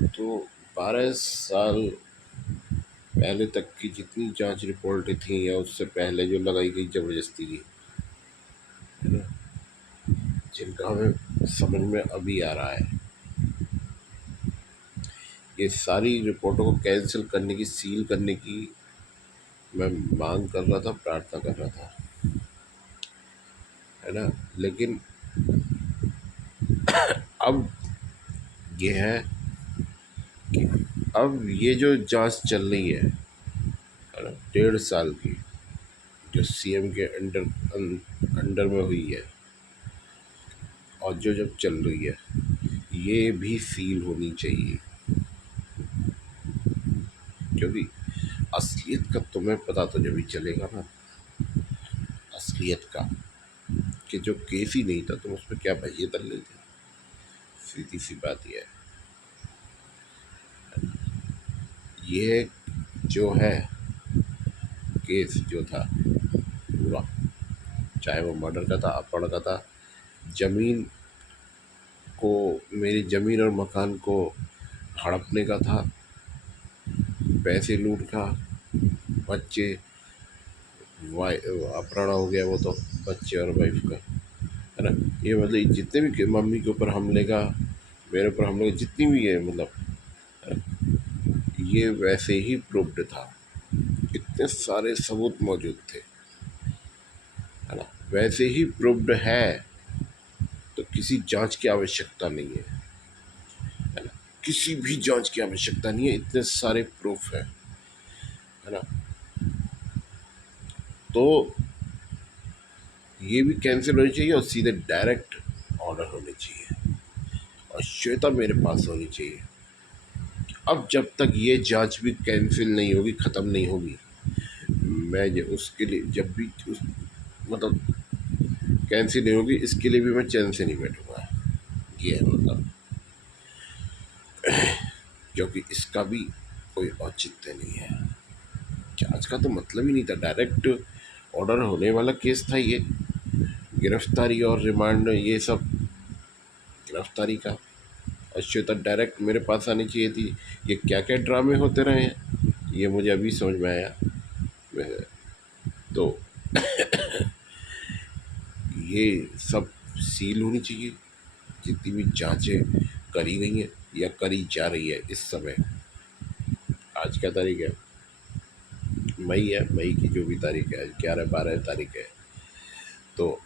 तो 12 साल पहले तक की जितनी जांच रिपोर्टें थी या उससे पहले जो लगाई गई ज़बरदस्ती की, है ना, जिनका हमें समझ में अभी आ रहा है, ये सारी रिपोर्टों को कैंसिल करने की, सील करने की मैं मांग कर रहा था, प्रार्थना कर रहा था, है ना। लेकिन अब ये है कि अब ये जो जांच चल रही है ना, 1.5 साल की, जो सीएम के अंडर में हुई है और जो जब चल रही है, ये भी सील होनी चाहिए। क्योंकि असलियत का तुम्हें पता तो जब भी चलेगा ना, असलियत का, कि जो केस ही नहीं था तुम उस पर क्या भजिए तल लेते। सीधी सी बात यह है, ये जो है केस जो था पूरा, चाहे वो मर्डर का था, अपहरण का था, ज़मीन को, मेरी ज़मीन और मकान को हड़पने का था, पैसे लूट का, बच्चे, वाई अपहरण हो गया वो तो, बच्चे और वाइफ का, है ना। ये मतलब जितने भी मम्मी के ऊपर हमले का, मेरे ऊपर हमले का, जितनी भी है मतलब, ये वैसे ही प्रूव्ड था, इतने सारे सबूत मौजूद थे, है ना, वैसे ही प्रूव्ड है। तो किसी जांच की आवश्यकता नहीं है, है ना, किसी भी जांच की आवश्यकता नहीं है, इतने सारे प्रूफ है ना। तो ये भी कैंसिल होनी चाहिए और सीधे डायरेक्ट ऑर्डर होने चाहिए और श्वेता मेरे पास होनी चाहिए। अब जब तक ये जांच भी कैंसिल नहीं होगी, ख़त्म नहीं होगी, मैं ये उसके लिए जब भी उस मतलब कैंसिल नहीं होगी, इसके लिए भी मैं चैन से नहीं बैठूंगा। ये है मतलब, क्योंकि इसका भी कोई औचित्य नहीं है। जांच का तो मतलब ही नहीं था, डायरेक्ट ऑर्डर होने वाला केस था ये, गिरफ्तारी और रिमांड, ये सब गिरफ्तारी का, और श्वेता डायरेक्ट मेरे पास आनी चाहिए थी। ये क्या क्या ड्रामे होते रहे हैं, ये मुझे अभी समझ में आया। तो ये सब सील होनी चाहिए, जितनी भी जांचें करी गई हैं या करी जा रही है इस समय। आज क्या तारीख है? मई है, मई की जो भी तारीख है, 11-12 तारीख है, तो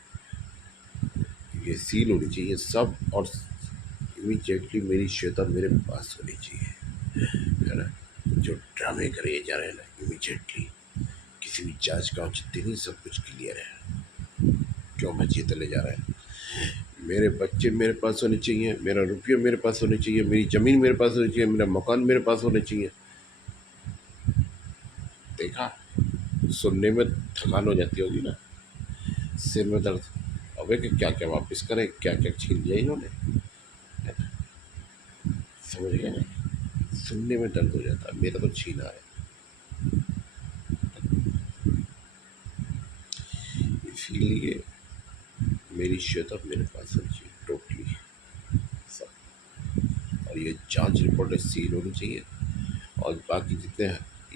ये सील होनी चाहिए सब, और इमीडिएटली मेरी श्वेता मेरे पास होनी चाहिए, है ना। जो ड्रामे करे जा रहे हैं ना, इमीडिएटली, किसी भी जांच का औचित्य नहीं, सब कुछ क्लियर है, क्यों भजिए तले जा रहा है। मेरे बच्चे मेरे पास होने चाहिए, मेरा रुपया मेरे पास होने चाहिए, मेरी ज़मीन मेरे पास होनी चाहिए, मेरा मकान मेरे पास होने चाहिए। देखा, सुनने में थकान हो जाती होगी ना, सिर में दर्द, अबे कि क्या क्या वापस करें, क्या क्या छीन लिया इन्होंने, समझ गए ना। सुनने में दर्द हो जाता है, मेरा तो छीना है। इसीलिए मेरी श्वेता मेरे पास होनी चाहिए टोटली सब, और ये जांच रिपोर्ट सील होनी चाहिए। और बाकी जितने,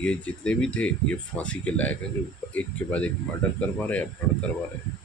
ये जितने भी थे, ये फांसी के लायक हैं, जो एक के बाद एक मर्डर करवा रहे हैं, अपहरण करवा रहे हैं,